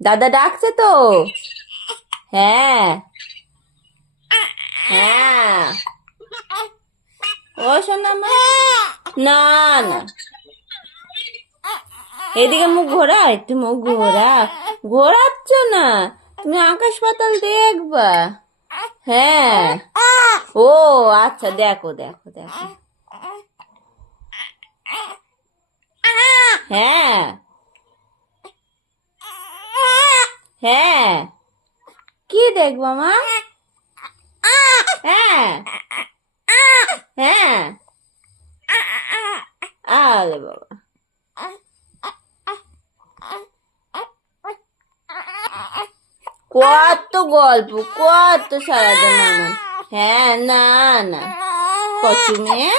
দাদা ডাকছে তো। হ্যাঁ হ্যাঁ। ও শোনা মা। না না, এদিকে মুখ ঘোরা, একটু মুখ ঘোরা। ঘোরাচ্ছ না, তুমি আকাশ পাতাল দেখবা। হ্যাঁ। ও আচ্ছা, দেখো দেখো দেখো। হ্যাঁ হ্যাঁ। কি দেখবো মা? হ্যাঁ হ্যাঁ। আরে বাবা, কত গল্প, কত সারাদিন মানুষ। হ্যাঁ, না না, কচু মেয়ে।